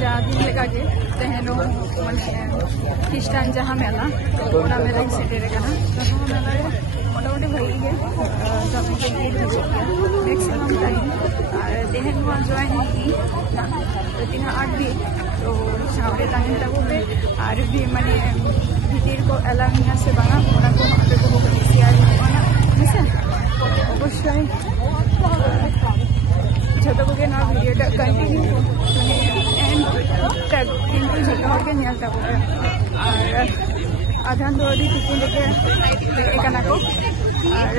दिन लगा के तेहनो माने ख्रिस्टान जहाँ मेला तो मेला सेटेर तो मेला मोटामुटी भाई गे मैक्सिमम टाइम और तेहन जॉइन ना तो 3-8 दिन तो सामने तहन तबो पे और भी माने भितर को एलाउना से बांगा ओना को आपे को शेयर होना हेसे अवश्य जो को ना वीडियो कंटिन्यू एंड तक किंतु जो के नेल तब और आधान दो दी टिफिन लेके एकना को और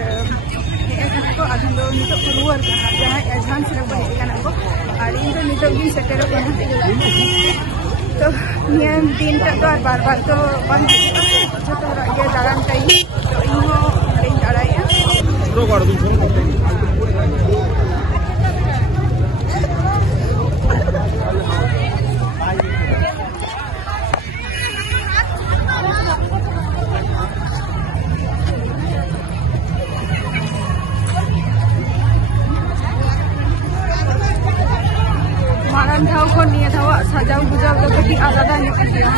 एकना को आधान दो नितो रुआर जहां एडवांस रे को एकना को और इन तो नितो भी सेटेर को तो नियम दिन तक तो बार-बार तो बंद जो तो ये दारान टाइम तो इनो इन दाराया प्रो कर दूं मारन थाव को निये थाव सजाव बुझाव तो कहीं आलादा निकल गया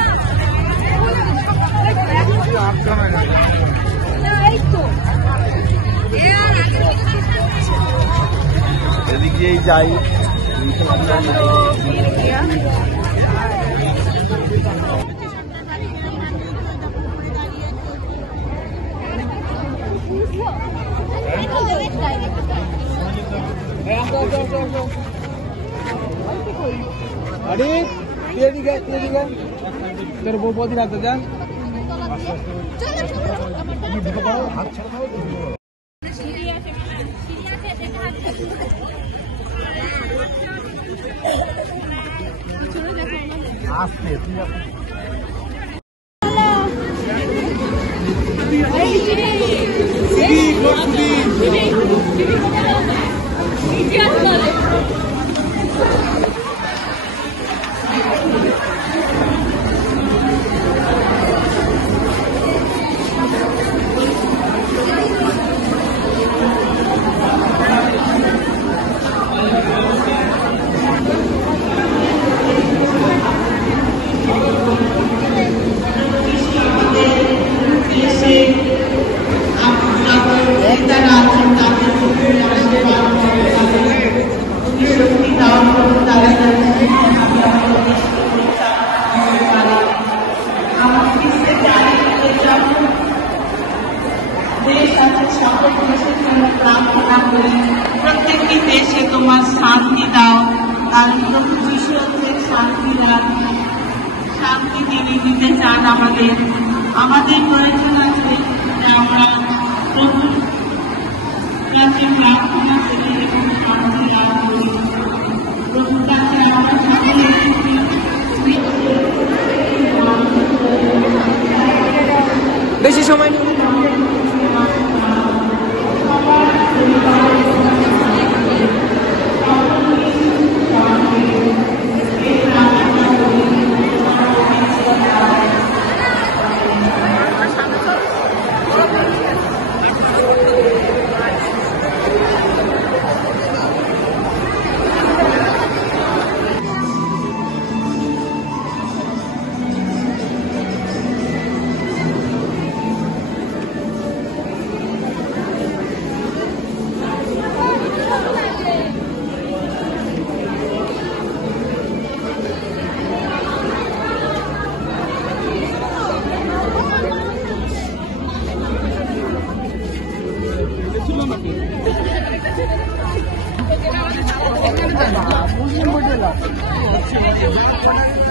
यही जाए अरे ये दिखा तेरे वो बहुत ही लगता है प्रत्येकटी देशे तुम्हार शांति दाओ और प्रभु যিশু शांति दान शांति তিনি দিতে চান আমাদের প্রয়োজন আছে যে আমরা প্রভুর কাছে প্রার্থনা করি এবং শান্তি লাভ করি প্রভুর কাছে আমরা সকলে বেশি সময়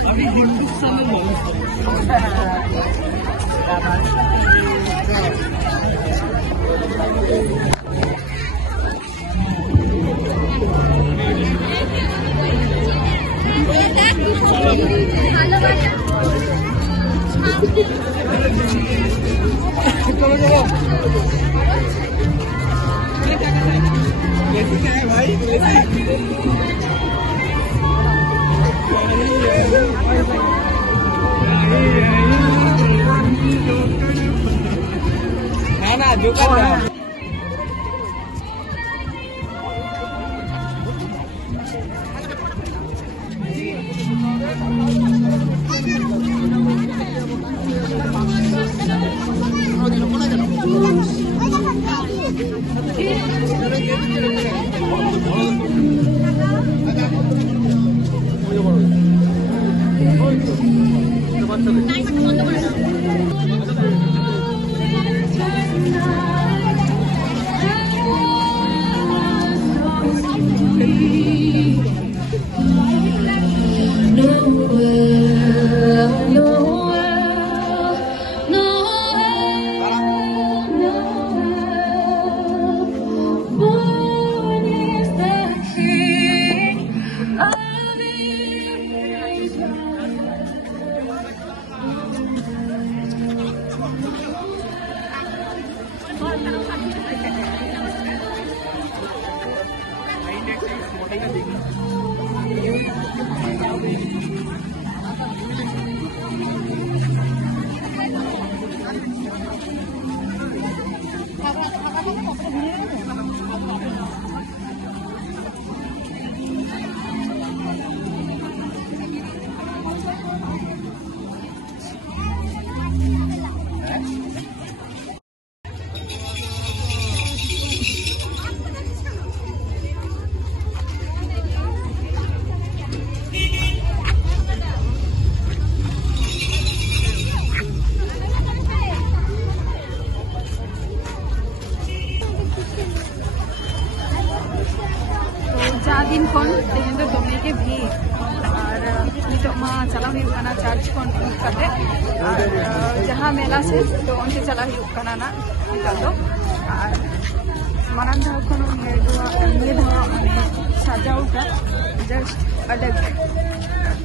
अभी हिंदुस्तान क्या है भाई ना जो करना दिन खन तेहन दो दमे के भीड़ और नितोग मा चला हुई काना चर्च खन कते और जहाँ मेला से तो उनसे चला हुई काना ना नितोग दो और मानन धाव खन ये धाव साजावटा जस्ट अलग है।